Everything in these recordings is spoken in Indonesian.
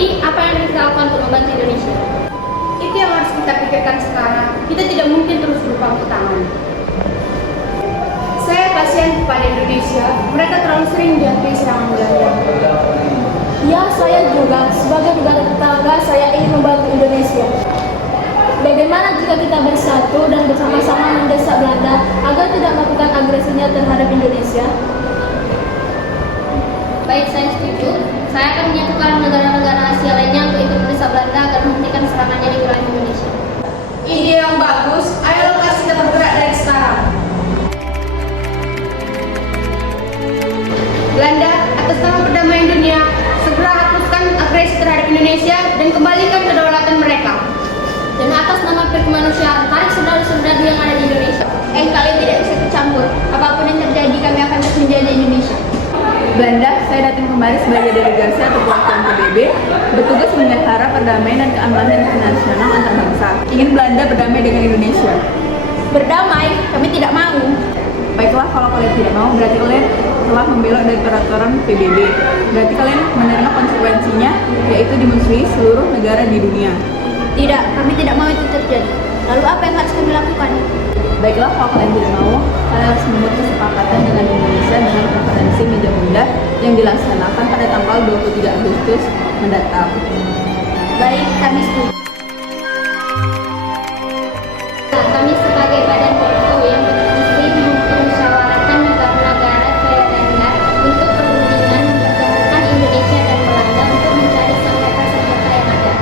Tapi apa yang kita lakukan untuk membantu Indonesia? Itu yang harus kita pikirkan sekarang. Kita tidak mungkin terus berpangku tangan. Saya kasihan kepada Indonesia. Mereka terlalu sering dijatuhi serangan Belanda. Ya, saya juga. Sebagai negara tetangga, saya ingin membantu Indonesia. Bagaimana jika kita bersatu dan bersama-sama mendesak Belanda agar tidak melakukan agresinya terhadap Indonesia? Baik, saya setuju. Saya akan menyatukan negara-negara Asia lainnya untuk ikut mendesak Belanda agar menghentikan serangannya di wilayah Indonesia. Ide yang bagus. Ayo lepas kita bergerak dari sekarang. Belanda, atas nama perdamaian dunia, segera hapuskan agresi terhadap Indonesia dan kembalikan kedaulatan mereka. Dan atas nama kemanusiaan, mari saudara-saudara yang ada di Indonesia. Kalian tidak bisa ikut campur. Apapun yang terjadi, kami akan terus menjaga Indonesia. Belanda, saya datang kemari sebagai delegasi atau perwakilan PBB, bertugas memelihara perdamaian dan keamanan internasional antar bangsa. Ingin Belanda berdamai dengan Indonesia. Berdamai, kami tidak mau. Baiklah, kalau kalian tidak mau, berarti kalian telah membelok dari peraturan PBB. Berarti kalian menerima konsekuensinya, yaitu dimusuhi seluruh negara di dunia. Tidak, kami tidak mau itu terjadi. Lalu apa yang harus kami lakukan? Baiklah, kalau kalian tidak mau, kalian harus membuat kesepakatan dengan Indonesia dengan konferensi meja bunda yang dilaksanakan pada tanggal 23 Agustus mendatang. Baik, kami setuju. Kami sebagai badan PPO yang berfungsi mempermusyawarahkan negara-negara Belanda untuk perundingan mempertemukan Indonesia dan Belanda untuk mencari sengketa-sengketa yang ada.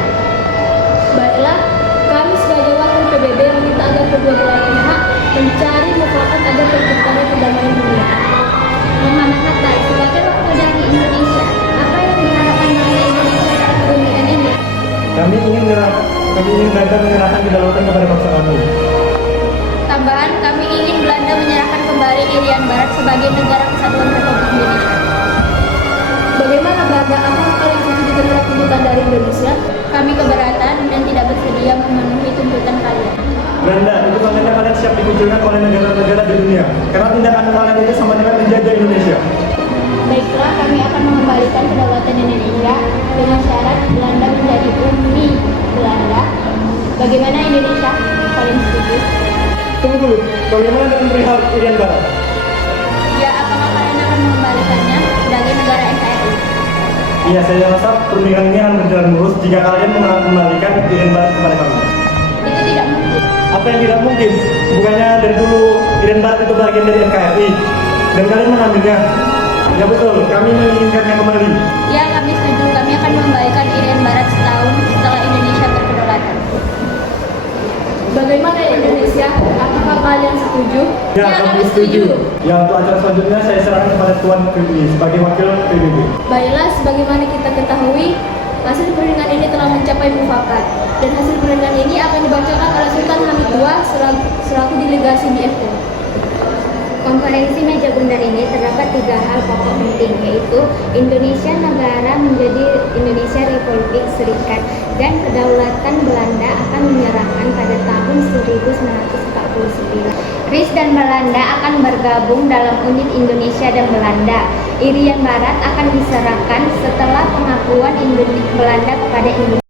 Baiklah, kami sebagai wakil PBB meminta agar kedua belah pihak mencari mufakat agar terciptanya perdamaian dunia. Muhammad Hatta, sebagai wakil dari Indonesia, apa yang diharapkan bangsa Indonesia dalam perundingan ini? Kami ingin Belanda menyerahkan kedaulatan kepada bangsa kami. Tambahan, kami ingin Belanda menyerahkan kembali Irian Barat sebagai negara kesatuan Republik Indonesia. Bagaimana Belanda akan kalian setuju terhadap tuntutan dari Indonesia? Kami keberatan dan tidak bersedia memenuhi tuntutan kalian. Belanda, itu tandanya kalian siap dikucilkan oleh negara-negara di dunia. Karena tindakan kalian itu sama dengan menjajah Indonesia. Baiklah, kami akan mengembalikan kedaulatan Indonesia dengan syarat Belanda menjadi Uni Belanda. Bagaimana Indonesia? Kalian setuju? Tunggu dulu, bagaimana dengan perihal Irian Barat? Ya, apakah kalian akan mengembalikannya sebagai negara NKRI? Iya, saya rasa perundingan ini akan berjalan mulus jika kalian mengembalikan Irian Barat kepada kami. Itu tidak mungkin. Apa yang tidak mungkin? Bukannya dari dulu Irian Barat itu bagian dari NKRI dan kalian mengambilnya. Ya betul, kami menginginkannya kembali. Ya, kami setuju. Kami akan mengembalikan Irian Barat setahun setelah Indonesia berkedaulatan. Bagaimana Indonesia? Apakah kalian setuju? Ya, kami setuju. Ya, untuk acara selanjutnya saya serahkan kepada Tuan PBB sebagai wakil PBB. Baiklah, sebagaimana kita ketahui, hasil perundingan ini telah mencapai mufakat dan hasil perundingan ini akan dibacakan oleh Sultan Hamid II selaku delegasi BFO. Konferensi meja bundar ini terdapat 3 hal pokok penting, yaitu Indonesia negara menjadi Indonesia Republik Serikat dan kedaulatan Belanda akan menyerahkan pada tahun 1949. RIS dan Belanda akan bergabung dalam unit Indonesia dan Belanda. Irian Barat akan diserahkan setelah pengakuan Belanda kepada Indonesia.